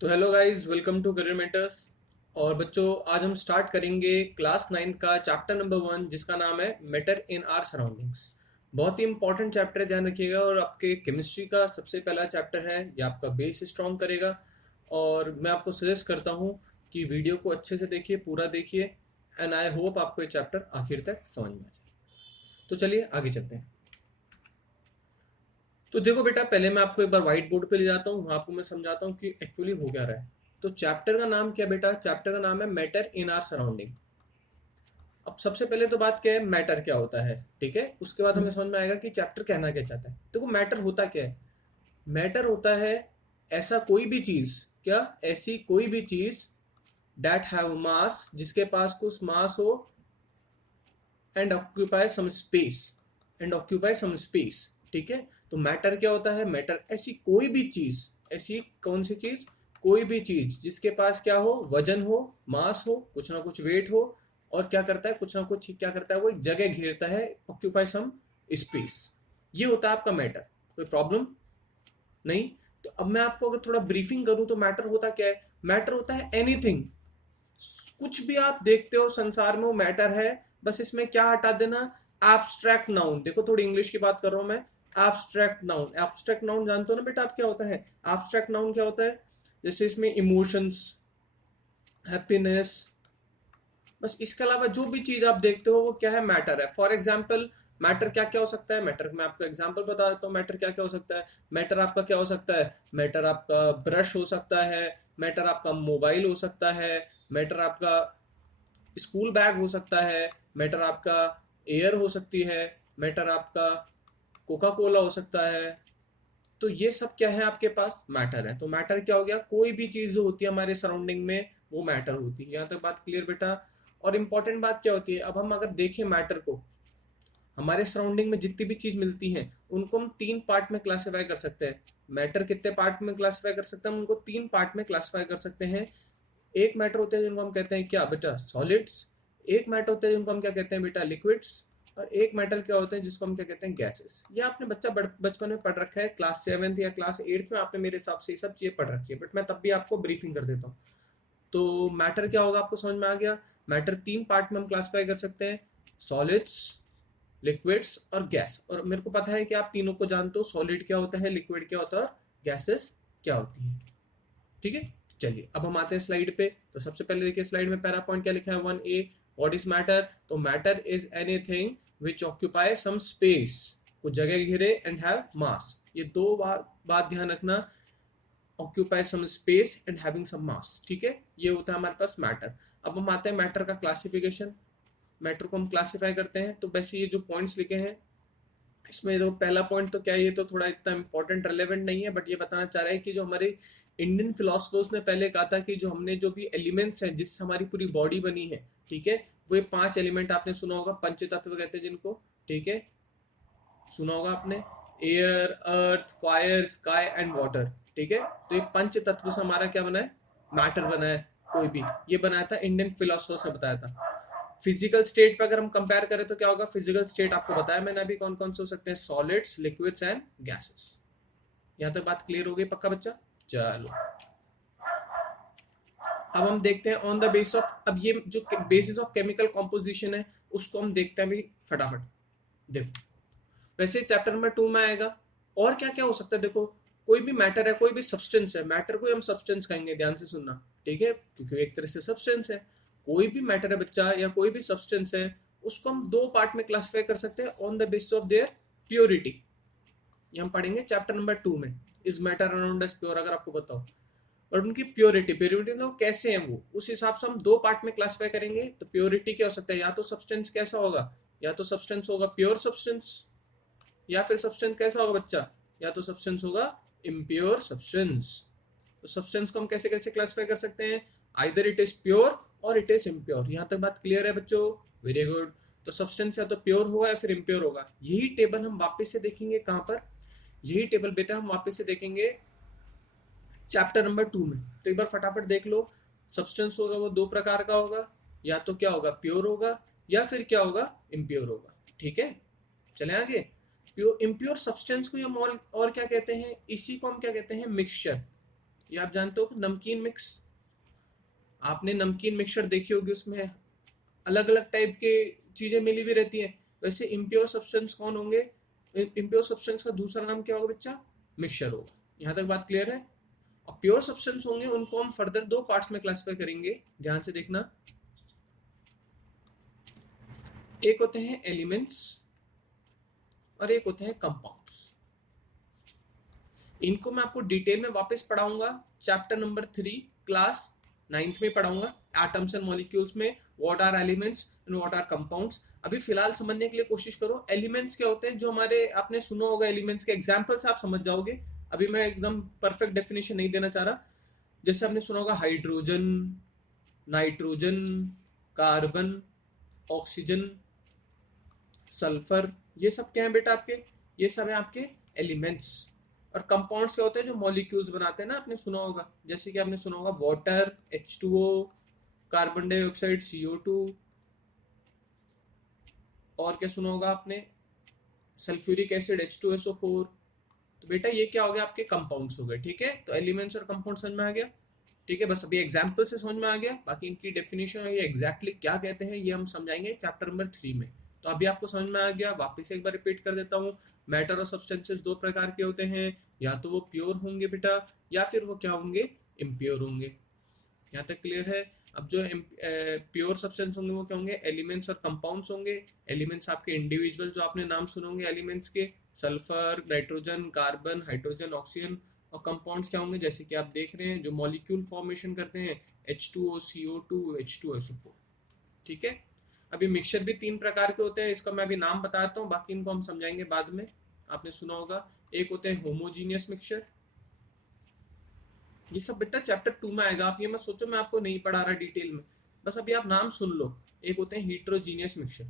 तो hello guys, welcome to career mentors. और बच्चों, आज हम स्टार्ट करेंगे क्लास 9 का चैप्टर नंबर 1, जिसका नाम है मैटर इन आर सराउंडिंग्स। बहुत ही इंपॉर्टेंट चैप्टर है, ध्यान रखिएगा। और आपके केमिस्ट्री का सबसे पहला चैप्टर है, ये आपका बेस स्ट्रॉन्ग करेगा। और मैं आपको सजेस्ट करता हूँ कि वीडियो को अच्छे से देखिए, पूरा देखिए, एंड आई होप आपको ये चैप्टर आखिर तक समझ में आ जाए। तो चलिए आगे चलते हैं। तो देखो बेटा, पहले मैं आपको एक बार व्हाइट बोर्ड पे ले जाता हूँ, वहां आपको मैं समझाता हूँ कि एक्चुअली हो क्या रहा है। तो चैप्टर का नाम क्या बेटा? चैप्टर का नाम है मैटर इन आर सराउंडिंग। अब सबसे पहले तो बात क्या है, मैटर क्या होता है, ठीक है। उसके बाद हमें समझ में आएगा कि चैप्टर कहना क्या चाहता है। देखो, मैटर होता क्या है? मैटर होता है ऐसा कोई भी चीज, क्या ऐसी कोई भी चीज दैट हैव मास, जिसके पास कुछ मास हो, एंड ऑक्यूपाई सम स्पेस, ठीक है। तो मैटर क्या होता है? मैटर ऐसी कोई भी चीज, ऐसी कौन सी चीज? कोई भी चीज जिसके पास क्या हो, वजन हो, मास हो, कुछ ना कुछ वेट हो, और क्या करता है, कुछ ना कुछ क्या करता है, वो एक जगह घेरता है, ऑक्यूपाई सम स्पेस। ये होता है आपका मैटर। कोई प्रॉब्लम नहीं। तो अब मैं आपको अगर थोड़ा ब्रीफिंग करूं तो मैटर होता क्या है? मैटर होता है एनीथिंग, कुछ भी आप देखते हो संसार में वो मैटर है। बस इसमें क्या हटा देना, एब्स्ट्रैक्ट नाउन। देखो, थोड़ी इंग्लिश की बात कर रहा हूं मैं। एब्स्ट्रैक्ट नाउन, एब्स्ट्रैक्ट नाउन जानते हो ना बेटा आप क्या होता है? एब्स्ट्रैक्ट नाउन क्या होता है? जैसे इसमें इमोशंस, हैप्पीनेस, बस इसके अलावा जो भी चीज आप देखते हो वो क्या है, मैटर है। फॉर एग्जाम्पल, मैटर क्या क्या हो सकता है? मैटर मैं आपको एग्जांपल बता देता हूँ, मैटर क्या क्या हो सकता है। मैटर आपका क्या हो सकता है? मैटर आपका ब्रश हो सकता है, मैटर आपका मोबाइल हो सकता है, मैटर आपका स्कूल बैग हो सकता है, मैटर आपका एयर हो सकती है, मैटर आपका कोका कोला हो सकता है। तो ये सब क्या है, आपके पास मैटर है। तो मैटर क्या हो गया? कोई भी चीज जो होती है हमारे सराउंडिंग में वो मैटर होती है। यहाँ तक बात क्लियर बेटा? और इंपॉर्टेंट बात क्या होती है, अब हम अगर देखें मैटर को, हमारे सराउंडिंग में जितनी भी चीज मिलती हैं उनको हम 3 पार्ट में क्लासिफाई कर सकते हैं। मैटर कितने पार्ट में क्लासिफाई कर सकते हैं? हम उनको 3 पार्ट में क्लासिफाई कर सकते हैं। एक मैटर होते हैं जिनको हम कहते हैं क्या बेटा, सॉलिड्स। एक मैटर होते हैं जिनको हम क्या कहते हैं बेटा, लिक्विड्स। और एक मेटल क्या होते हैं जिसको हम क्या कहते हैं, गैसेस। ये आपने बच्चा बचपन में पढ़ रखा है, क्लास 7th या क्लास 8th में आपने मेरे हिसाब से ये सब चीजें पढ़ रखी है, बट मैं तब भी आपको ब्रीफिंग कर देता हूँ। तो मैटर क्या होगा आपको समझ में आ गया। मैटर 3 पार्ट में हम क्लासिफाई कर सकते हैं, सॉलिड्स, लिक्विड्स और गैस। और मेरे को पता है कि आप तीनों को जानते हो, सॉलिड क्या होता है, लिक्विड क्या होता है, और गैसेस क्या होती है। ठीक है। चलिए अब हम आते हैं स्लाइड पे। तो सबसे पहले देखिए स्लाइड में पहला पॉइंट क्या लिखा है, 1A, व्हाट इज मैटर। तो matter is anything which occupy some space, कुछ जगह घेरे, एंड हैव मास। ये दो बात ध्यान रखना, occupy some space and having some mass. ठीक है, ये होता है हमारे पास मैटर। अब हम आते हैं मैटर का क्लासिफिकेशन। मैटर को हम क्लासिफाई करते हैं, तो वैसे ये जो पॉइंट्स लिखे हैं इसमें तो पहला पॉइंट तो क्या है, ये तो थोड़ा इतना इंपॉर्टेंट रेलेवेंट नहीं है, बट ये बताना चाह रहा है कि जो हमारे इंडियन फिलोसफर्स ने पहले कहा था कि जो हमने जो भी एलिमेंट्स हैं जिससे हमारी पूरी बॉडी बनी है, ठीक है, वो ये 5 एलिमेंट आपने सुना होगा, पंच तत्व कहते हैं जिनको, ठीक है, सुना होगा आपने, air, earth, fire, sky and water. ठीक है। तो ये पंच तत्व से हमारा क्या बना है, मैटर बना है। कोई भी ये बनाया था इंडियन फिलोसफर्स ने बताया था। फिजिकल स्टेट पे अगर हम कंपेयर करें तो क्या होगा, फिजिकल स्टेट आपको बताया मैंने अभी कौन कौन से हो सकते हैं, सॉलिड्स, लिक्विड्स एंड गैसेस। यहां तक बात क्लियर हो गई पक्का बच्चा? चलो अब हम देखते हैं ऑन द बेस ऑफ, अब ये जो बेसिस ऑफ केमिकल कॉम्पोजिशन है उसको हम देखते हैं अभी फटाफट। देखो, वैसे चैप्टर नंबर 2 में आएगा। और क्या क्या हो सकता है, देखो, कोई भी मैटर है, कोई भी सब्सटेंस है, मैटर को हम सब्सटेंस कहेंगे, ध्यान से सुनना, ठीक है, क्योंकि एक तरह से सब्सटेंस है। कोई भी मैटर है बच्चा, या कोई भी सब्सटेंस है, उसको हम 2 पार्ट में क्लासिफाई कर सकते हैं on the basis of their purity. ये हम पढ़ेंगे चैप्टर नंबर 2 में। Is matter around us pure, अगर आपको बताओ। और उनकी प्योरिटी, प्योरिटी मतलब कैसे हैं वो, उस हिसाब से हम 2 पार्ट में क्लासिफाई करेंगे। तो प्योरिटी क्या हो सकता है, या तो सब्सटेंस कैसा होगा, या तो सब्सटेंस होगा प्योर सब्सटेंस, या फिर सब्सटेंस कैसा होगा बच्चा, या तो सब्सटेंस होगा इम्प्योर सब्सटेंस। तो सब्सटेंस को हम कैसे कैसे क्लासिफाई कर सकते हैं, आइदर इट इज प्योर और इट इज इम्प्योर। यहां तक बात क्लियर है बच्चों? Very good. तो सब्सटेंस या तो प्योर होगा या फिर इम्प्योर होगा। यही टेबल हम वापस से देखेंगे कहां पर, यही टेबल बेटा हम वापस से देखेंगे चैप्टर नंबर 2 में। तो एक बार फटाफट देख लो, सब्सटेंस होगा वो 2 प्रकार का होगा, या तो क्या होगा, प्योर होगा, या फिर क्या होगा, इम्प्योर होगा। ठीक है, चले आगे। प्योर इम्प्योर सब्सटेंस को हम और क्या कहते हैं, इसी को हम क्या कहते हैं, मिक्सचर। ये आप जानते हो नमकीन मिक्स, आपने नमकीन मिक्सचर देखी होगी, उसमें अलग अलग टाइप के चीजें मिली हुई रहती हैं। वैसे इम्प्योर सब्सटेंस कौन होंगे? इम्प्योर सब्सटेंस का दूसरा नाम क्या होगा बच्चा? मिक्सचर होगा। यहाँ तक बात क्लियर है? और प्योर सब्सटेंस होंगे उनको हम फर्दर दो पार्ट्स में क्लासिफाई करेंगे, ध्यान से देखना। एक होते हैं एलिमेंट्स और एक होते हैं कंपाउंड्स। इनको मैं आपको डिटेल में वापस पढ़ाऊंगा चैप्टर नंबर 3 क्लास 9th में पढ़ाऊंगा, एटम्स एंड मॉलिक्यूल्स में what are elements and what are compounds. अभी फिलहाल समझने के लिए कोशिश करो एलिमेंट्स क्या होते हैं, जो हमारे आपने सुना होगा एलिमेंट्स के एग्जांपल से आप समझ जाओगे। अभी मैं एकदम परफेक्ट डेफिनेशन नहीं देना चाह रहा। जैसे आपने सुना होगा hydrogen, nitrogen, carbon, oxygen, sulphur, ये सब क्या है बेटा आपके? ये सब है आपके एलिमेंट्स। और कंपाउंड्स क्या होते हैं? जो मॉलिक्यूल्स बनाते हैं ना, आपने सुना होगा, जैसे कि आपने सुना होगा water H2O, carbon dioxide CO2, और क्या सुना होगा आपने? Sulphuric acid H2SO4। तो बेटा ये क्या हो गया? आपके कंपाउंड्स हो गए। ठीक है, तो एलिमेंट्स और कंपाउंड समझ में आ गया। ठीक है, बस अभी एग्जाम्पल से समझ में आ गया, बाकी इनकी डेफिनेशन और ये एग्जैक्टली क्या कहते हैं ये हम समझाएंगे चैप्टर नंबर 3 में। तो अभी आपको समझ में आ गया, वापस एक बार रिपीट कर देता हूँ। मैटर और सब्सटेंसेस दो प्रकार के होते हैं, या तो वो प्योर होंगे बेटा, या फिर वो क्या होंगे? इम्प्योर होंगे। यहाँ तक क्लियर है? अब जो प्योर सब्सटेंस होंगे वो क्या होंगे? एलिमेंट्स और कंपाउंड्स होंगे। एलिमेंट्स आपके इंडिविजुअल जो आपने नाम सुने होंगे एलिमेंट्स के, sulphur, nitrogen, carbon, hydrogen, oxygen. और कंपाउंड्स क्या होंगे? जैसे कि आप देख रहे हैं जो मॉलिक्यूल फॉर्मेशन करते हैं, H2O, CO2, H2SO4। ठीक है, अभी मिक्सचर भी तीन प्रकार के होते हैं, इसका मैं अभी नाम बताता हूँ, बाकी इनको हम समझाएंगे बाद में। आपने सुना होगा एक होते हैं होमोजीनियस मिक्सचर। ये सब बेटा चैप्टर 2 में आएगा, आप ये मत सोचो मैं आपको नहीं पढ़ा रहा डिटेल में, बस अभी आप नाम सुन लो। एक होते हैं हीट्रोजीनियस मिक्सचर।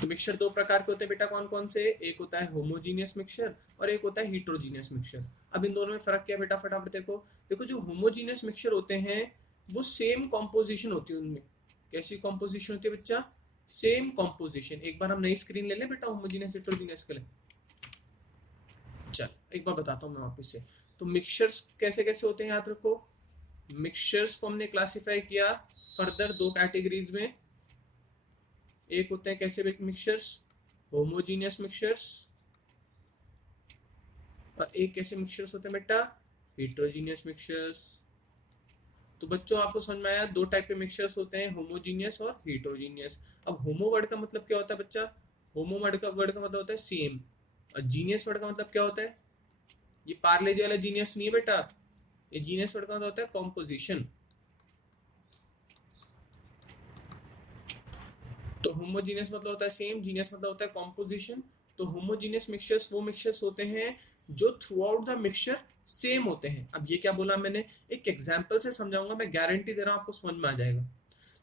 तो मिक्सचर दो प्रकार के होते हैं बेटा, कौन कौन से? एक होता है होमोजीनियस मिक्सचर और एक होता है हीट्रोजीनियस मिक्सचर। अब इन दोनों में फर्क क्या है बेटा? फटाफट देखो। देखो जो होमोजीनियस मिक्सचर होते हैं वो सेम कॉम्पोजिशन होती है उनमें। कैसी कॉम्पोजिशन होती है बच्चा? Same composition. एक बार हम नई स्क्रीन ले लें बेटा होमोजीनियस हीट्रोजीनियस के लिए। चल एक बार बताता हूँ मैं वापस से। तो मिक्सचर्स कैसे कैसे होते हैं याद रखो। मिक्सचर्स को हमने क्लासिफाई किया फर्दर दो कैटेगरीज में। एक होते हैं कैसे मिक्सचर्स? Homogeneous mixtures. और एक कैसे मिक्सचर्स होते हैं बेटा? Heterogeneous mixtures. तो बच्चों आपको समझ में आया, दो टाइप के मिक्सचर्स होते हैं, होमोजीनियस और हेट्रोजीनियस। अब होमो वर्ड का मतलब क्या होता है बच्चा? होमो वर्ड का मतलब होता है सेम। और जीनियस वर्ड का मतलब क्या होता है? ये पार्ले जी वाला जीनियस नहीं है बेटा, ये जीनियस वर्ड का मतलब होता है कॉम्पोजिशन। तो होमोजीनियस मतलब होता है सेम, जीनियस मतलब होता है कॉम्पोजिशन। तो होमोजीनियस मिक्सचर्स वो मिक्सचर्स होते हैं जो through out the mixture same होते हैं। अब ये क्या बोला मैंने? एक एग्जाम्पल से समझाऊंगा, मैं गारंटी दे रहा हूं आपको समझ में आ जाएगा।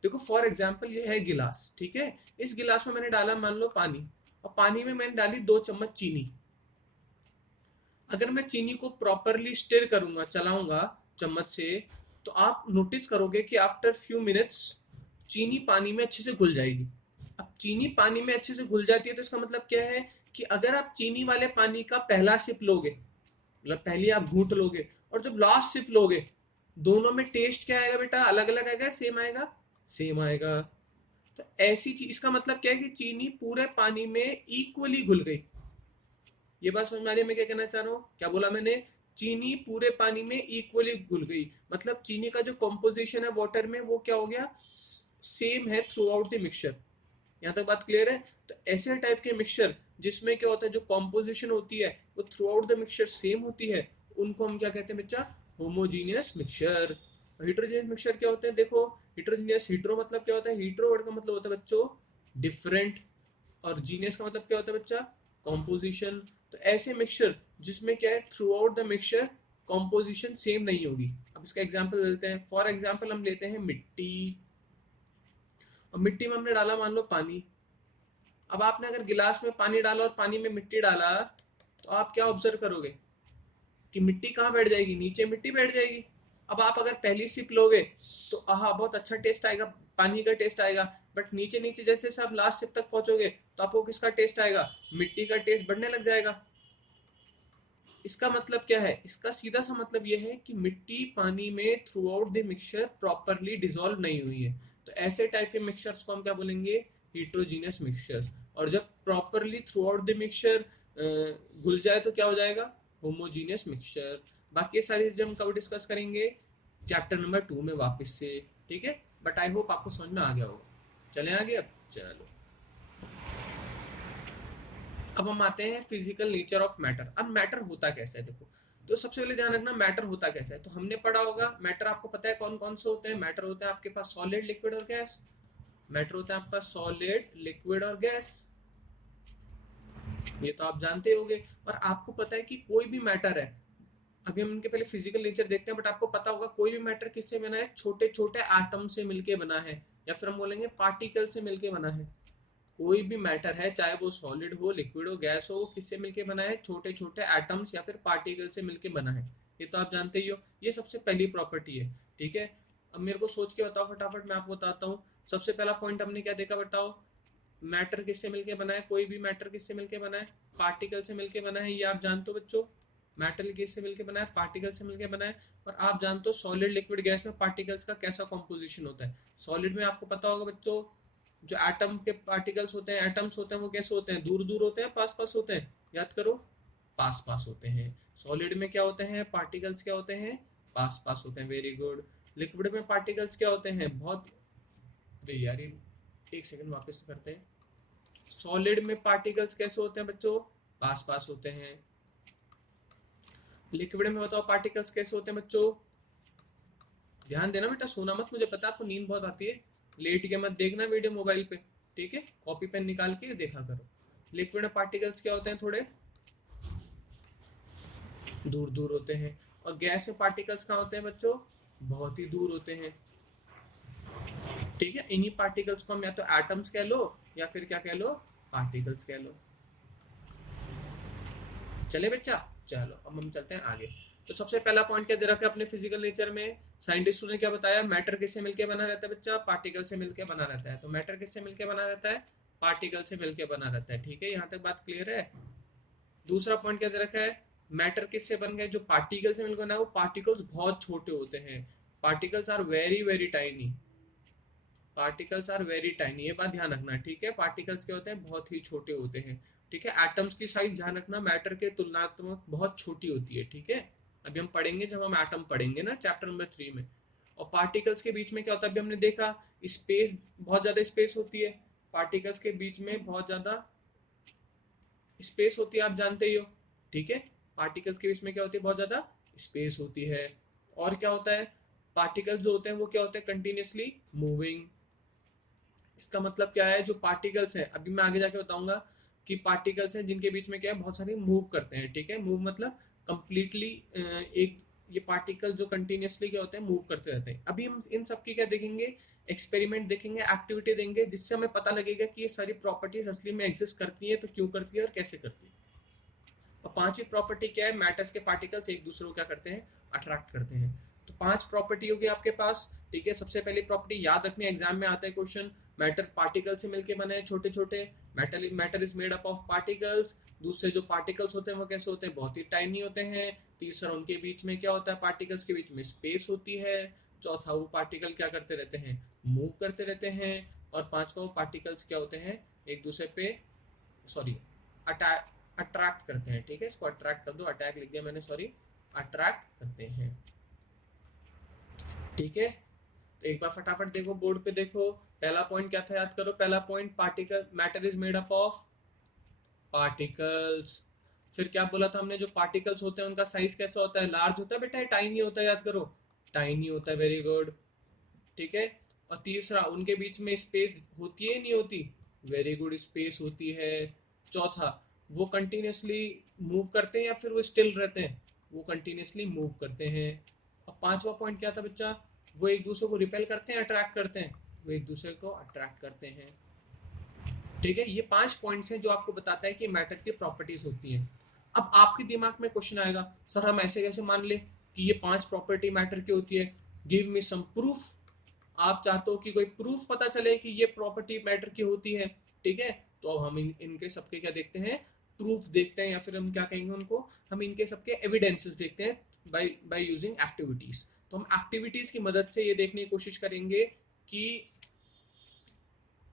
देखो फॉर एग्जाम्पल ये है गिलास, ठीक है, इस गिलास में मैंने डाला मान लो पानी, और पानी में मैंने डाली 2 चम्मच चीनी। अगर मैं चीनी को प्रॉपरली स्टिर करूंगा, चलाऊंगा चम्मच से, तो आप नोटिस करोगे कि आफ्टर फ्यू मिनट्स चीनी पानी में अच्छे से घुल जाएगी। अब चीनी पानी में अच्छे से घुल जाती है तो इसका मतलब क्या है कि अगर आप चीनी वाले पानी का पहला सिप लोगे, मतलब पहले आप घूंट लोगे, और जब लास्ट सिप लोगे, दोनों में टेस्ट क्या आएगा बेटा? अलग अलग आएगा, सेम आएगा? सेम आएगा। तो ऐसी चीज, इसका मतलब क्या है कि चीनी पूरे पानी में इक्वली घुल गई। ये बात समझ में आ रही है मैं क्या कहना चाह रहा हूँ? क्या बोला मैंने? चीनी पूरे पानी में इक्वली घुल गई, मतलब चीनी का जो कॉम्पोजिशन है वाटर में वो क्या हो गया? सेम है थ्रू आउट द मिक्सचर। यहाँ तक बात क्लियर है? तो ऐसे टाइप के मिक्सचर जिसमें क्या होता है, जो कॉम्पोजिशन होती है वो through out the mixture same होती है, उनको हम क्या कहते हैं बच्चा? Homogeneous mixture. हिट्रोजीनियस मिक्सचर क्या होते हैं? देखो हिट्रोजीनियस, हिट्रो मतलब क्या होता है? हिट्रो वर्ड का मतलब होता है बच्चों डिफरेंट, और जीनियस का मतलब क्या होता है बच्चा? कॉम्पोजिशन। तो ऐसे मिक्सचर जिसमें क्या है, through out the mixture composition same नहीं होगी। अब इसका एग्जांपल लेते हैं। फॉर एग्जांपल हम लेते हैं मिट्टी, और मिट्टी में हमने डाला मान लो पानी। अब आपने अगर गिलास में पानी डाला और पानी में मिट्टी डाला, तो आप क्या ऑब्जर्व करोगे कि मिट्टी कहाँ बैठ जाएगी? नीचे मिट्टी बैठ जाएगी। अब आप अगर पहली सिप लोगे तो आहा बहुत अच्छा टेस्ट आएगा, पानी का टेस्ट आएगा, बट नीचे नीचे जैसे सब लास्ट सिप तक पहुंचोगे तो आपको किसका टेस्ट आएगा? मिट्टी का टेस्ट बढ़ने लग जाएगा। इसका मतलब क्या है, इसका सीधा सा मतलब यह है कि मिट्टी पानी में through out the mixture properly dissolve नहीं हुई है। तो ऐसे टाइप के मिक्सचर्स को हम क्या बोलेंगे, हीट्रोजीनियस मिक्सचर्स। और जब properly through out the mixture घुल जाए तो क्या हो जाएगा, होमोजीनियस मिक्सचर। बाकी सारी चीजें हम कब डिस्कस करेंगे, चैप्टर नंबर 2 में वापस से, ठीक है। बट आई होप आपको समझ में आ गया होगा। चलें आगे अब, चलो अब हम आते हैं फिजिकल नेचर ऑफ मैटर। अब मैटर होता कैसा है, देखो तो सबसे पहले ध्यान रखना मैटर होता कैसा है। तो हमने पढ़ा होगा मैटर, आपको पता है कौन कौन से होते हैं। मैटर होते हैं आपके पास सॉलिड, लिक्विड और गैस। मैटर होता है आपके पास सॉलिड, लिक्विड और गैस, ये तो आप जानते होंगे। और आपको पता है कि कोई भी मैटर है, अभी हम इनके पहले फिजिकल नेचर देखते हैं, बट आपको पता होगा कोई भी मैटर किससे बना है, छोटे छोटे एटम से मिलके बना है, या फिर हम बोलेंगे पार्टिकल से मिलके बना है। कोई भी मैटर है, चाहे वो सॉलिड हो, लिक्विड हो, गैस हो, वो किससे मिलके बना है, छोटे छोटे एटम्स या फिर पार्टिकल से मिलके बना है। ये तो आप जानते ही हो, ये सबसे पहली प्रॉपर्टी है, ठीक है। अब मेरे को सोच के बताओ फटाफट, मैं आपको बताता हूँ। सबसे पहला पॉइंट हमने क्या देखा बताओ, मैटर किससे मिलके बना है, कोई भी मैटर किससे मिलके बना है, पार्टिकल से मिलके बना है, ये आप जानते हो बच्चों। मेटल किससे मिलके बना है, पार्टिकल से मिलके बना है। और आप जानते हो सॉलिड, लिक्विड, गैस में पार्टिकल्स का कैसा कॉम्पोजिशन होता है। सॉलिड में आपको पता होगा बच्चों, जो एटम के पार्टिकल्स होते हैं, एटम्स होते हैं, वो कैसे होते हैं, दूर दूर होते हैं, पास पास होते हैं, याद करो, पास पास होते हैं। सॉलिड में क्या होते हैं, पार्टिकल्स क्या होते हैं, पास पास होते हैं, वेरी गुड। लिक्विड में पार्टिकल्स क्या होते हैं, बहुत, अरे यार ये एक सेकंड वापस करते हैं। सॉलिड में पार्टिकल्स कैसे होते हैं बच्चों, पास पास होते हैं। लिक्विड में बताओ पार्टिकल्स कैसे होते हैं बच्चों, ध्यान देना बेटा, सोना मत, मुझे पता है आपको नींद बहुत आती है, लेट के मत देखना वीडियो मोबाइल पे, ठीक है, कॉपी पेन निकाल के देखा करो। लिक्विड में पार्टिकल्स क्या होते हैं, थोड़े दूर दूर होते हैं। और गैस में पार्टिकल्स कहाँ होते हैं बच्चों, बहुत ही दूर होते हैं, ठीक है। इन्हीं पार्टिकल्स को हम या तो एटम्स कह लो या फिर क्या कह लो, पार्टिकल्स कह लो। चले बच्चा, चलो अब हम चलते हैं आगे। तो सबसे पहला पॉइंट क्या दे रखा है अपने फिजिकल नेचर में, साइंटिस्टों ने क्या बताया, मैटर किससे मिलके बना रहता है बच्चा, पार्टिकल से मिलके बना रहता है। तो मैटर किससे मिलके बना रहता है, पार्टिकल से मिलके बना रहता है, ठीक है, यहाँ तक बात क्लियर है। दूसरा पॉइंट क्या दे रखा है, मैटर किससे बन गए, जो पार्टिकल से मिलकर बना है वो पार्टिकल्स बहुत छोटे होते हैं। Particles are very very tiny, particles are very tiny, ये बात ध्यान रखना, ठीक है। पार्टिकल्स क्या होते हैं, बहुत ही छोटे होते हैं, ठीक है। एटम्स की साइज ध्यान रखना, मैटर के तुलनात्मक बहुत छोटी होती है, ठीक है। अभी हम पढ़ेंगे जब हम एटम पढ़ेंगे ना चैप्टर नंबर 3 में। और पार्टिकल्स के बीच में क्या होता है, अभी हमने देखा स्पेस, बहुत ज्यादा स्पेस होती है, पार्टिकल्स के बीच में बहुत ज्यादा स्पेस होती है, आप जानते ही हो, ठीक है। पार्टिकल्स के बीच में क्या होती है, बहुत ज्यादा स्पेस होती है। और क्या होता है, पार्टिकल्स जो होते हैं वो क्या होते हैं, कंटिन्यूसली मूविंग। इसका मतलब क्या है, जो पार्टिकल्स हैं, अभी मैं आगे जाके बताऊंगा कि पार्टिकल्स हैं जिनके बीच में क्या है, बहुत सारे मूव करते हैं, ठीक है। मूव मतलब कंप्लीटली एक, ये पार्टिकल जो कंटिन्यूसली क्या होते हैं, मूव करते रहते हैं। अभी हम इन सब की क्या देखेंगे, एक्सपेरिमेंट देखेंगे, एक्टिविटी देंगे, जिससे हमें पता लगेगा कि ये सारी प्रॉपर्टीज असली में एग्जिस्ट करती है, तो क्यों करती है और कैसे करती है। और पांचवी प्रॉपर्टी क्या है, मैटर्स के पार्टिकल्स एक दूसरे को क्या करते हैं, अट्रैक्ट करते हैं। तो 5 प्रॉपर्टी होगी आपके पास, ठीक है। सबसे पहली प्रॉपर्टी याद रखनी, एग्जाम में आता है क्वेश्चन, मैटर पार्टिकल से मिलके बने हैं, छोटे छोटे, matter is made up of particles. दूसरे जो पार्टिकल्स होते हैं वो कैसे होते हैं, बहुत ही टाइनी होते हैं। तीसरा, उनके बीच में क्या होता है, पार्टिकल्स के बीच में स्पेस होती है। चौथा, वो पार्टिकल क्या करते रहते हैं, मूव करते रहते हैं। और पांचवा, वो पार्टिकल्स क्या होते हैं, एक दूसरे पे, सॉरी, अट्रैक्ट करते हैं, ठीक है। इसको अट्रैक्ट कर दो, अटैक लिख दिया मैंने, सॉरी, अट्रैक्ट करते हैं, ठीक है। तो एक बार फटाफट देखो, बोर्ड पे देखो, पहला पॉइंट क्या था, याद करो। पहला point, particle, matter is made up of particles. फिर क्या बोला था हमने, जो पार्टिकल्स होते हैं उनका साइज कैसा होता है, लार्ज होता है बेटा, टाइनी होता है, याद करो, टाइनी होता है, वेरी गुड, ठीक है। और तीसरा, उनके बीच में स्पेस होती है नहीं होती, वेरी गुड, स्पेस होती है। चौथा, वो कंटिन्यूसली मूव करते हैं या फिर वो स्टिल रहते हैं, वो कंटिन्यूसली मूव करते हैं। और पांचवा पॉइंट क्या था बच्चा, वो एक दूसरे को रिपेल करते हैं, अट्रैक्ट करते हैं, वो एक दूसरे को अट्रैक्ट करते हैं, ठीक है। ये 5 पॉइंट्स हैं जो आपको बताता है कि मैटर की प्रॉपर्टीज होती हैं। अब आपके दिमाग में क्वेश्चन आएगा, सर हम ऐसे कैसे मान ले कि ये 5 प्रॉपर्टी मैटर की होती है, गिव मी सम प्रूफ। आप चाहते हो कि कोई प्रूफ पता चले कि ये प्रॉपर्टी मैटर की होती है, ठीक है। तो अब हम इनके सबके क्या देखते हैं, प्रूफ देखते हैं, या फिर हम क्या कहेंगे उनको, हम इनके सबके एविडेंसेस देखते हैं बाय यूजिंग एक्टिविटीज। तो हम एक्टिविटीज की मदद से ये देखने की कोशिश करेंगे कि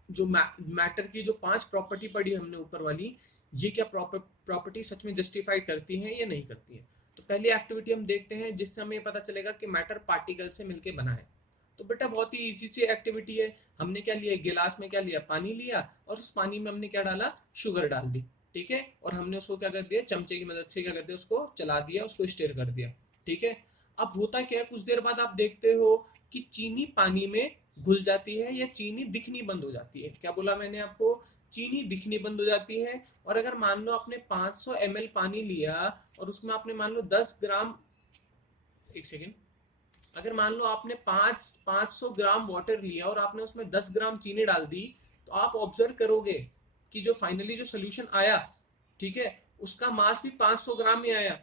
जो मैटर की जो 5 प्रॉपर्टी पढ़ी हमने ऊपर वाली, ये क्या प्रॉपर्टी सच में जस्टिफाई करती हैं या नहीं करती हैं। तो पहली एक्टिविटी हम देखते हैं जिससे हमें पता चलेगा कि मैटर पार्टिकल से मिलके बना है। तो बेटा बहुत ही इजी सी एक्टिविटी है। हमने क्या लिया, गिलास में क्या लिया, पानी लिया, और उस पानी में हमने क्या डाला, शुगर डाल दी, ठीक है। और हमने उसको क्या कर दिया, चमचे की मदद से क्या कर दिया, उसको चला दिया, उसको स्टिर कर दिया, ठीक है। अब होता क्या है, कुछ देर बाद आप देखते हो कि चीनी पानी में घुल जाती है या चीनी दिखनी बंद हो जाती है। क्या बोला मैंने आपको, चीनी दिखनी बंद हो जाती है। और अगर मान लो आपने 500 ml पानी लिया और उसमें आपने मान लो 10 ग्राम, एक सेकेंड, अगर मान लो आपने 500 ग्राम वाटर लिया और आपने उसमें 10 ग्राम चीनी डाल दी, तो आप ऑब्जर्व करोगे कि जो फाइनली जो सोल्यूशन आया, ठीक है, उसका मास भी 500 ग्राम ही आया।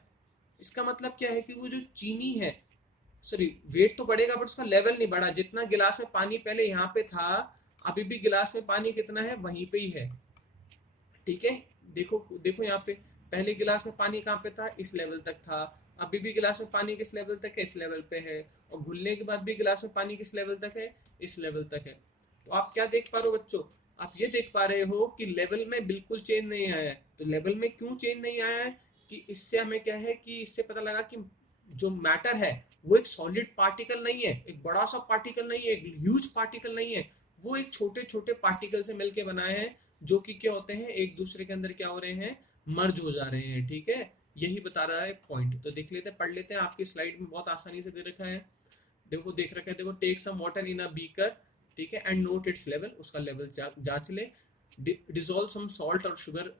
इसका मतलब क्या है कि वो जो चीनी है, सॉरी वेट तो बढ़ेगा बट उसका लेवल नहीं बढ़ा। जितना गिलास में पानी पहले यहाँ पे था, अभी भी गिलास में पानी कितना है, वहीं पे ही है, ठीक है। देखो देखो यहाँ पे पहले गिलास में पानी कहाँ पे था, इस लेवल तक था। अभी भी गिलास में पानी किस लेवल तक है, इस लेवल पे है। और घुलने के बाद भी गिलास में पानी किस लेवल तक है, इस लेवल तक है। तो आप क्या देख पा रहे हो बच्चों, आप ये देख पा रहे हो कि लेवल में बिल्कुल चेंज नहीं आया है। तो लेवल में क्यों चेंज नहीं आया है, कि इससे हमें क्या है, कि इससे पता लगा कि जो मैटर है वो एक सॉलिड पार्टिकल नहीं है, एक बड़ा सा पार्टिकल नहीं है, एक ह्यूज पार्टिकल नहीं है। वो एक छोटे छोटे पार्टिकल से मिलके बनाए हैं, जो कि क्या होते हैं, एक दूसरे के अंदर क्या हो रहे हैं, मर्ज हो जा रहे हैं, ठीक है। यही बता रहा है पॉइंट। तो देख लेते हैं, पढ़ लेते हैं, आपकी स्लाइड में बहुत आसानी से दे रखा है। देखो देख रखा है, देखो take some water in a beaker, ठीक है, एंड नोट इट्स लेवल, उसका लेवल जांच ले। डिसॉल्व सम सॉल्ट और sugar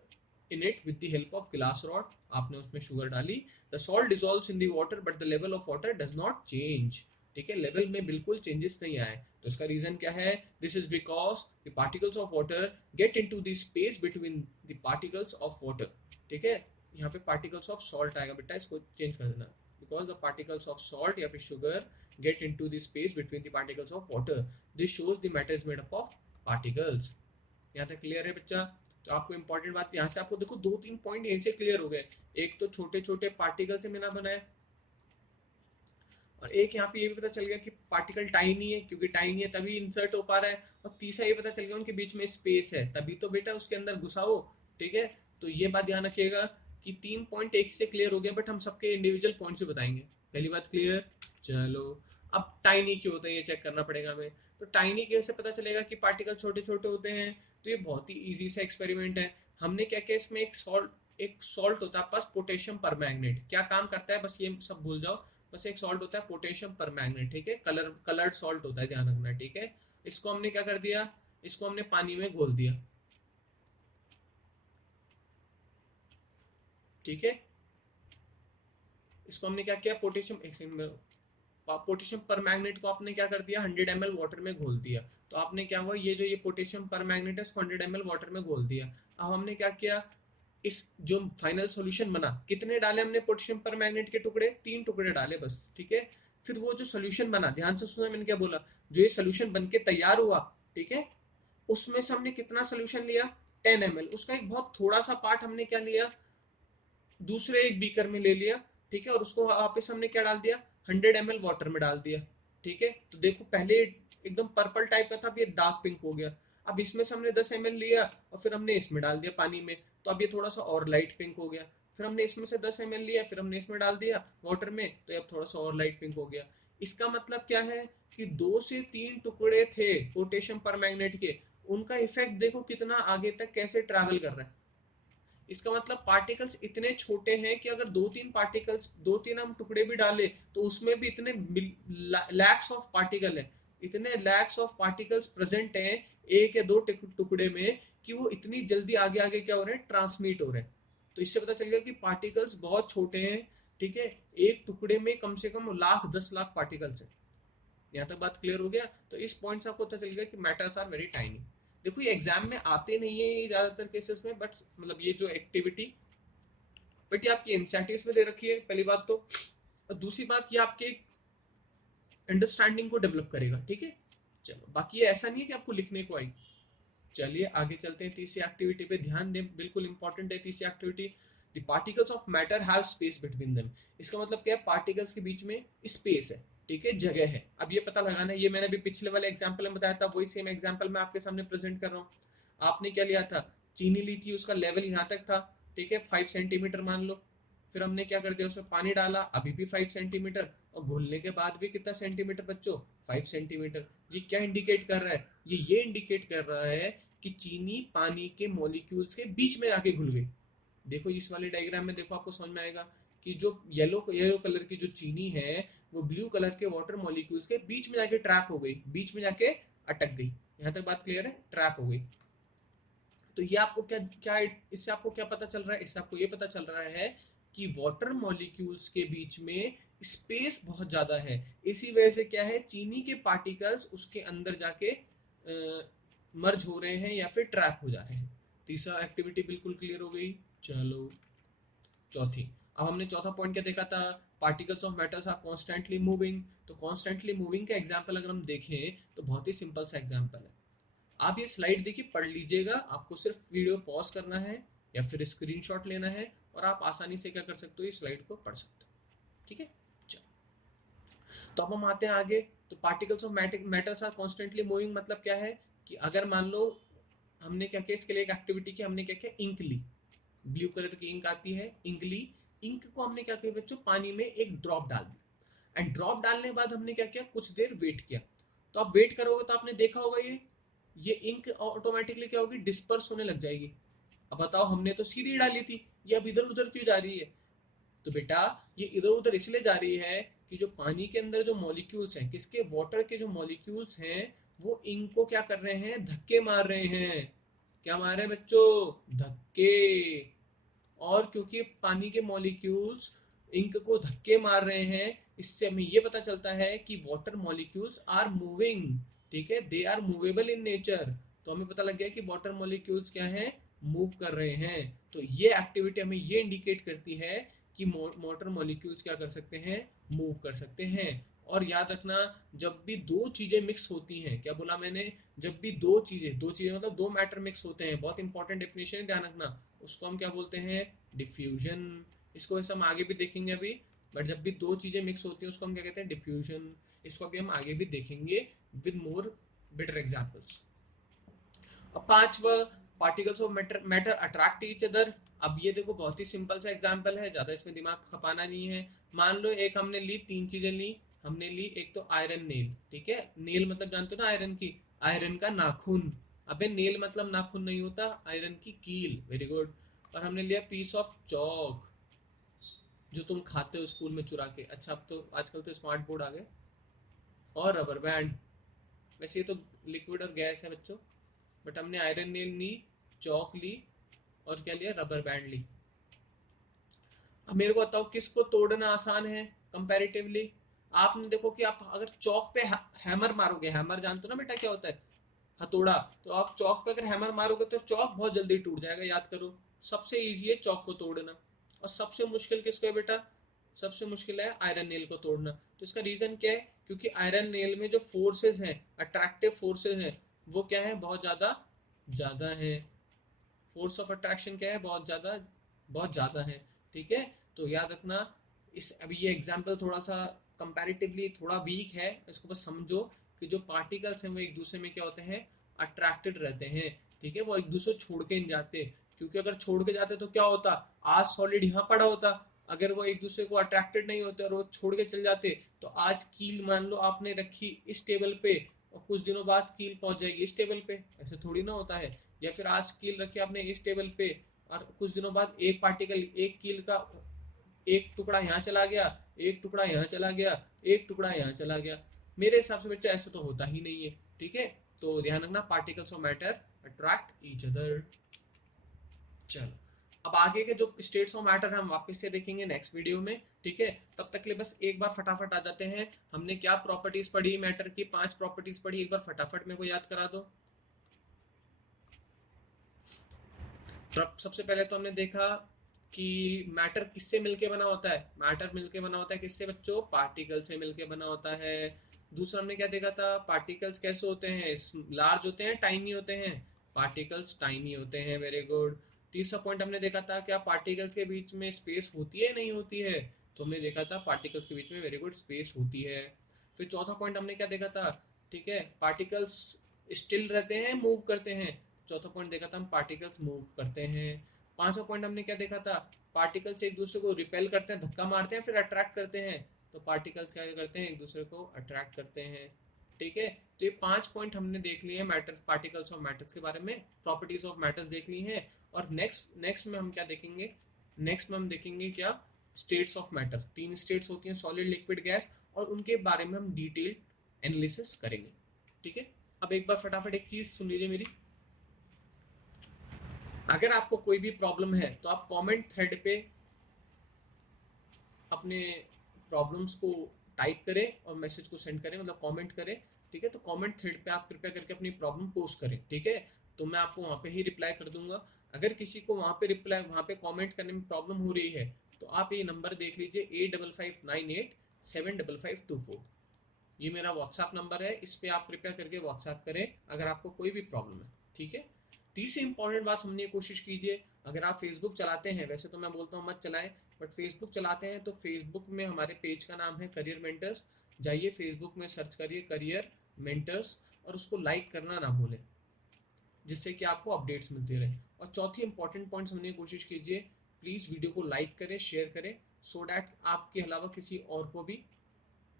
in it with the help of glass rod, आपने उसमें शुगर डाली। The salt dissolves in the water but the level of water does not change, ठीक है, level में बिल्कुल चेंजेस नहीं आए। तो इसका रीजन क्या है, this is because the particles of water get into the space between the particles of water, ठीक है। यहाँ पे पार्टिकल्स ऑफ सॉल्ट आएगा बेटा, इसको चेंज कर देना। Because the particles of salt या फिर sugar get into the space between the particles of water, this shows the matter is made up of particles. यहाँ तक क्लियर है बच्चा। तो आपको इंपॉर्टेंट बात यहाँ से आपको देखो 2-3 पॉइंट यहीं से क्लियर हो गए। एक तो छोटे छोटे पार्टिकल से मिला बना है, और एक यहाँ पे ये भी पता चल गया कि पार्टिकल टाइनी है, क्योंकि टाइनी है तभी इंसर्ट हो पा रहा है। और तीसरा ये पता चल गया उनके बीच में स्पेस है, तभी तो बेटा उसके अंदर घुसा हो, ठीक है। तो ये बात ध्यान रखिएगा कि 3 पॉइंट एक से क्लियर हो गया, बट हम सबके इंडिविजुअल पॉइंट से बताएंगे। पहली बात क्लियर। चलो अब टाइनी क्यों होता है ये चेक करना पड़ेगा हमें। तो टाइनी कैसे पता चलेगा कि पार्टिकल छोटे छोटे होते हैं, तो ये बहुत ही इजी सा एक्सपेरिमेंट है। हमने क्या किया, इसमें एक सॉल्ट होता है पास, पोटेशियम परमैंगनेट। क्या काम करता है बस ये सब भूल जाओ। बस एक सॉल्ट होता है पोटेशियम परमैंगनेट, ठीक है, कलर्ड सॉल्ट होता है, ध्यान रखना, ठीक है। इसको हमने क्या कर दिया, इसको हमने पानी में घोल दिया, ठीक है। इसको हमने क्या किया, पोटेशियम परमैंगनेट को आपने क्या कर दिया, 100 ml वाटर में घोल दिया। तो आपने क्या हुआ, ये जो ये पोटेशियम परमैंगनेट है इसको 100 ml वाटर में घोल दिया। अब हमने क्या किया, इस जो फाइनल सॉल्यूशन बना, कितने डाले हमने पोटेशियम परमैंगनेट के टुकड़े, 3 टुकड़े डाले बस, ठीक है। फिर वो जो सोल्यूशन बना, ध्यान से सुना मैंने क्या बोला, जो ये सोल्यूशन बन के तैयार हुआ, ठीक है, उसमें से हमने कितना सोल्यूशन लिया, 10 ml। उसका एक बहुत थोड़ा सा पार्ट हमने क्या लिया, दूसरे एक बीकर में ले लिया, ठीक है, और उसको वापस हमने क्या डाल दिया, 100 ml वाटर में डाल दिया, ठीक है। तो देखो पहले एकदम पर्पल टाइप का था, अब ये डार्क पिंक हो गया। अब इसमें से हमने 10 ml लिया और फिर हमने इसमें डाल दिया पानी में, तो अब ये थोड़ा सा और लाइट पिंक हो गया। फिर हमने इसमें से 10 ml लिया, फिर हमने इसमें डाल दिया वाटर में, तो अब थोड़ा सा और लाइट पिंक हो गया। इसका मतलब क्या है कि 2 से 3 टुकड़े थे पोटेशियम परमैंगनेट के, उनका इफेक्ट देखो कितना आगे तक कैसे ट्रैवल कर रहा है। इसका मतलब पार्टिकल्स इतने छोटे हैं कि अगर 2-3 हम टुकड़े भी डाले तो उसमें भी इतने लैक्स ऑफ पार्टिकल है, इतने लैक्स ऑफ पार्टिकल्स प्रेजेंट हैं एक या दो टुकड़े में, कि वो इतनी जल्दी आगे आगे क्या हो रहे हैं, ट्रांसमिट हो रहे हैं। तो इससे पता चल गया कि पार्टिकल्स बहुत छोटे हैं, ठीक है। एक टुकड़े में कम से कम लाख 10 लाख पार्टिकल्स है। यहाँ तक बात क्लियर हो गया। तो इस पॉइंट से आपको पता चल गया कि मैटर्स आर वेरी टाइनी। देखो ये एग्जाम में आते नहीं है ज्यादातर केसेस में, बट मतलब ये जो एक्टिविटी, बट ये आपकी एनसीईआरटीज में दे रखी है, पहली बात तो। और दूसरी बात ये आपके अंडरस्टैंडिंग को डेवलप करेगा, ठीक है। चलो बाकी ये ऐसा नहीं है कि आपको लिखने को आई। चलिए आगे चलते हैं तीसरी एक्टिविटी पे, ध्यान दें, बिल्कुल इंपॉर्टेंट है तीसरी activity. The particles of matter have space between them. इसका मतलब क्या है, पार्टिकल्स के बीच में स्पेस है, ठीक है, जगह है। अब ये पता लगाना है, ये मैंने भी पिछले वाले एग्जांपल में बताया था, वही सेम एग्जांपल मैं आपके सामने प्रेजेंट कर रहा हूँ। आपने क्या लिया था, चीनी ली थी, उसका लेवल यहाँ तक था, ठीक है, 5 सेंटीमीटर मान लो। फिर हमने क्या कर दिया, उसमें पानी डाला, अभी भी 5 सेंटीमीटर, और घुलने के बाद भी कितना सेंटीमीटर बच्चों, 5 सेंटीमीटर। ये क्या इंडिकेट कर रहा है, ये इंडिकेट कर रहा है कि चीनी पानी के मॉलिक्यूल्स के बीच में जाके घुल गई। देखो इस वाले डायग्राम में देखो, आपको समझ में आएगा कि जो येलो येलो कलर की जो चीनी है वो ब्लू कलर के वाटर मॉलिक्यूल्स के बीच में जाके ट्रैप हो गई, बीच में जाके अटक गई। यहाँ तक बात क्लियर है, ट्रैप हो गई। तो ये आपको क्या क्या इससे आपको क्या पता चल रहा है, इससे आपको ये पता चल रहा है कि वाटर मॉलिक्यूल्स के बीच में स्पेस बहुत ज्यादा है। इसी वजह से क्या है, चीनी के पार्टिकल्स उसके अंदर जाके मर्ज हो रहे हैं या फिर ट्रैप हो जा रहे हैं। तीसरा एक्टिविटी बिल्कुल क्लियर हो गई। चलो चौथी, अब हमने चौथा पॉइंट क्या देखा था, particles of matters are constantly moving. तो कॉन्स्टेंटली मूविंग का एग्जाम्पल अगर हम देखें तो बहुत ही सिंपल सा एग्जाम्पल है। आप ये स्लाइड देखिए, पढ़ लीजिएगा, आपको सिर्फ वीडियो पॉज करना है या फिर स्क्रीनशॉट लेना है और आप आसानी से क्या कर सकते हो, इस स्लाइड को पढ़ सकते हो, ठीक है। चलो तो अब हम आते हैं आगे। तो particles of matters are constantly moving मतलब क्या है कि अगर मान लो हमने क्या किया, इसके लिए एक एक्टिविटी की, हमने क्या किया, इंक ली, ब्लू कलर की इंक आती है, इंक ली। इंक को हमने क्या किया बच्चों, पानी में एक ड्रॉप डाल दिया, एंड ड्रॉप डालने के बाद हमने क्या किया, कुछ देर वेट किया। तो आप वेट करोगे तो आपने देखा होगा ये इंक ऑटोमेटिकली क्या होगी, डिस्पर्स होने लग जाएगी। अब बताओ, हमने तो सीधी डाली थी, ये अब इधर उधर क्यों जा रही है। तो बेटा ये इधर उधर इसलिए जा रही है कि जो पानी के अंदर जो मॉलिक्यूल्स हैं, किसके, वाटर के जो मॉलिक्यूल्स हैं, वो इंक को क्या कर रहे हैं, धक्के मार रहे हैं। क्या मार रहे हैं बच्चों, धक्के। और क्योंकि पानी के मॉलिक्यूल्स इंक को धक्के मार रहे हैं, इससे हमें ये पता चलता है कि वाटर मॉलिक्यूल्स आर मूविंग, ठीक है, they are movable in nature. तो हमें पता लग गया कि वाटर मॉलिक्यूल्स क्या हैं, मूव कर रहे हैं। तो ये एक्टिविटी हमें ये इंडिकेट करती है कि वाटर मॉलिक्यूल्स क्या कर सकते हैं, मूव कर सकते हैं। और याद रखना, जब भी दो चीजें मिक्स होती हैं, क्या बोला मैंने, जब भी दो चीजें मतलब दो मैटर मिक्स होते हैं, बहुत इंपॉर्टेंट डेफिनेशन ध्यान रखना, उसको हम क्या बोलते हैं, डिफ्यूजन। इसको वैसे हम आगे भी देखेंगे अभी, बट जब भी दो चीजें मिक्स होती हैं उसको हम क्या कहते हैं, डिफ्यूजन। इसको अभी हम आगे भी देखेंगे विद मोर बेटर एग्जांपल्स। अब पांचवा, particles of matter attract each other. अब ये देखो बहुत ही सिंपल सा एग्जांपल है, ज्यादा इसमें दिमाग खपाना नहीं है। मान लो एक हमने ली, तीन चीजें ली, हमने ली एक तो आयरन नेल, ठीक है, नेल मतलब जानते हो ना आयरन की, आयरन का नाखून। अबे नेल मतलब नाखून नहीं होता, आयरन की कील, वेरी गुड। और हमने लिया पीस ऑफ चौक, जो तुम खाते हो स्कूल में चुरा के, अच्छा अब तो आजकल तो स्मार्ट बोर्ड आ गए। और रबर बैंड, वैसे ये तो लिक्विड और गैस है बच्चों, बट हमने आयरन नेल ली, चौक ली, और क्या लिया, रबर बैंड ली। अब मेरे को बताओ किसको तोड़ना आसान है कंपैरेटिवली। आपने देखो कि आप अगर चौक पे हैमर मारोगे, हैमर जानते हो ना बेटा क्या होता है, हथौड़ा, तो आप चौक पे अगर हैमर मारोगे तो चौक बहुत जल्दी टूट जाएगा, याद करो। सबसे इजी है चौक को तोड़ना, और सबसे मुश्किल किसको है बेटा, सबसे मुश्किल है आयरन नेल को तोड़ना। तो इसका रीजन क्या है, क्योंकि आयरन नेल में जो फोर्सेस हैं, अट्रैक्टिव फोर्सेस हैं, वो क्या है, बहुत ज्यादा ज्यादा है। फोर्स ऑफ अट्रैक्शन क्या है, बहुत ज्यादा है, ठीक है। तो याद रखना, इस अभी ये एग्जांपल थोड़ा सा कंपैरेटिवली थोड़ा वीक है, इसको बस समझो कि जो पार्टिकल्स हैं वो एक दूसरे में क्या होते हैं, अट्रैक्टेड रहते हैं, ठीक है, वो एक दूसरे छोड़ के नहीं जाते। क्योंकि अगर छोड़ के जाते तो क्या होता, आज सॉलिड यहाँ पड़ा होता, अगर वो एक दूसरे को अट्रैक्टेड नहीं होते और वो छोड़ के चल जाते, तो आज कील मान लो आपने रखी इस टेबल पे, और कुछ दिनों बाद कील पहुंच जाएगी इस टेबल पे, ऐसे थोड़ी ना होता है। या फिर आज कील रखी आपने इस टेबल पे, और कुछ दिनों बाद एक पार्टिकल, एक कील का एक टुकड़ा यहाँ चला गया, एक टुकड़ा यहाँ चला गया, एक टुकड़ा यहाँ चला गया। मेरे हिसाब से बच्चा ऐसा तो होता ही नहीं है, ठीक है। तो ध्यान रखना, particles of matter attract each other. चलो अब आगे के जो स्टेट्स ऑफ मैटर हम वापस से देखेंगे नेक्स्ट वीडियो में, ठीक है। तब तक के लिए बस एक बार फटाफट आ जाते हैं, हमने क्या प्रॉपर्टीज पढ़ी मैटर की, 5 प्रॉपर्टीज पढ़ी, एक बार फटाफट मेरे को याद करा दो। सबसे पहले तो हमने देखा कि मैटर किससे मिलके बना होता है, मैटर मिलके बना होता है किससे बच्चों, पार्टिकल से मिलके बना होता है। दूसरा हमने क्या देखा था, पार्टिकल्स कैसे होते हैं, लार्ज होते हैं, टाइनी होते हैं। पार्टिकल्स टाइनी होते हैं। Very good. तीसरा पॉइंट हमने देखा था क्या पार्टिकल्स के बीच में स्पेस होती है नहीं होती है, तो हमने देखा था पार्टिकल्स के बीच में वेरी गुड स्पेस होती है। फिर चौथा पॉइंट हमने क्या देखा था, ठीक है, पार्टिकल्स स्टिल रहते हैं मूव करते हैं। चौथा पॉइंट देखा था हम पार्टिकल्स मूव करते हैं। पांचवा पॉइंट हमने क्या देखा था, पार्टिकल्स एक दूसरे को रिपेल करते हैं, धक्का मारते हैं, फिर अट्रैक्ट करते हैं। तो पार्टिकल्स क्या करते हैं, एक दूसरे को अट्रैक्ट करते हैं। ठीक है, तो ये 5 पॉइंट हमने देख लिए मैटर्स, पार्टिकल्स और मैटर्स के बारे में, प्रॉपर्टीज ऑफ मैटर्स देख ली है। और नेक्स्ट में हम क्या देखेंगे, नेक्स्ट में हम देखेंगे क्या, स्टेट्स ऑफ मैटर। 3 स्टेट्स होती हैं, सॉलिड, लिक्विड, गैस, और उनके बारे में हम डिटेल एनालिसिस करेंगे। ठीक है, अब एक बार फटाफट एक चीज सुन लीजिए मेरी। अगर आपको कोई भी प्रॉब्लम है तो आप कमेंट थ्रेड पे अपने प्रॉब्लम्स को टाइप करें और मैसेज को सेंड करें, मतलब कमेंट करें। ठीक है, तो कमेंट थ्रेड पे आप कृपया करके अपनी प्रॉब्लम पोस्ट करें। ठीक है, तो मैं आपको वहां पे ही रिप्लाई कर दूंगा। अगर किसी को वहां पे रिप्लाई, वहां पे कमेंट करने में प्रॉब्लम हो रही है, तो आप ये नंबर देख लीजिए 8559875524। ये मेरा व्हाट्सएप नंबर है, इस पे आप कृपया करके व्हाट्सएप करें अगर आपको कोई भी प्रॉब्लम है। ठीक है, तीसरी इंपॉर्टेंट बात समझने की कोशिश कीजिए। अगर आप फेसबुक चलाते हैं, वैसे तो मैं बोलता हूँ मत चलाएं, बट फेसबुक चलाते हैं तो फेसबुक में हमारे पेज का नाम है करियर मेंटर्स। जाइए फेसबुक में सर्च करिए करियर मेंटर्स और उसको लाइक करना ना भूलें, जिससे कि आपको अपडेट्स मिलती रहे। और चौथी इंपॉर्टेंट पॉइंट समझने की कोशिश कीजिए, प्लीज़ वीडियो को लाइक करें, शेयर करें, सो डैट आपके अलावा किसी और को भी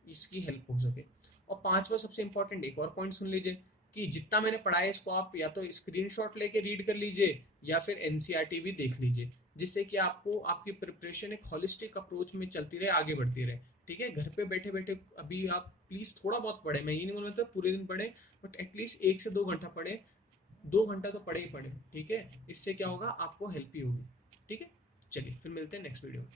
इसकी हेल्प हो सके। और पांचवा सबसे इंपॉर्टेंट एक और पॉइंट सुन लीजिए कि जितना मैंने पढ़ा है इसको आप या तो स्क्रीनशॉट लेके रीड कर लीजिए या फिर एनसीईआरटी भी देख लीजिए, जिससे कि आपको आपकी प्रिपरेशन एक होलिस्टिक अप्रोच में चलती रहे, आगे बढ़ती रहे। ठीक है, घर पे बैठे बैठे अभी आप प्लीज थोड़ा बहुत पढ़े, मैं ये नहीं बोल रहा था पूरे दिन पढ़े, बट एटलीस्ट 1 से 2 घंटा पढ़े, 2 घंटा तो पढ़े ही पढ़े। ठीक है, इससे क्या होगा, आपको हेल्प ही होगी। ठीक है, चलिए फिर मिलते हैं नेक्स्ट वीडियो में।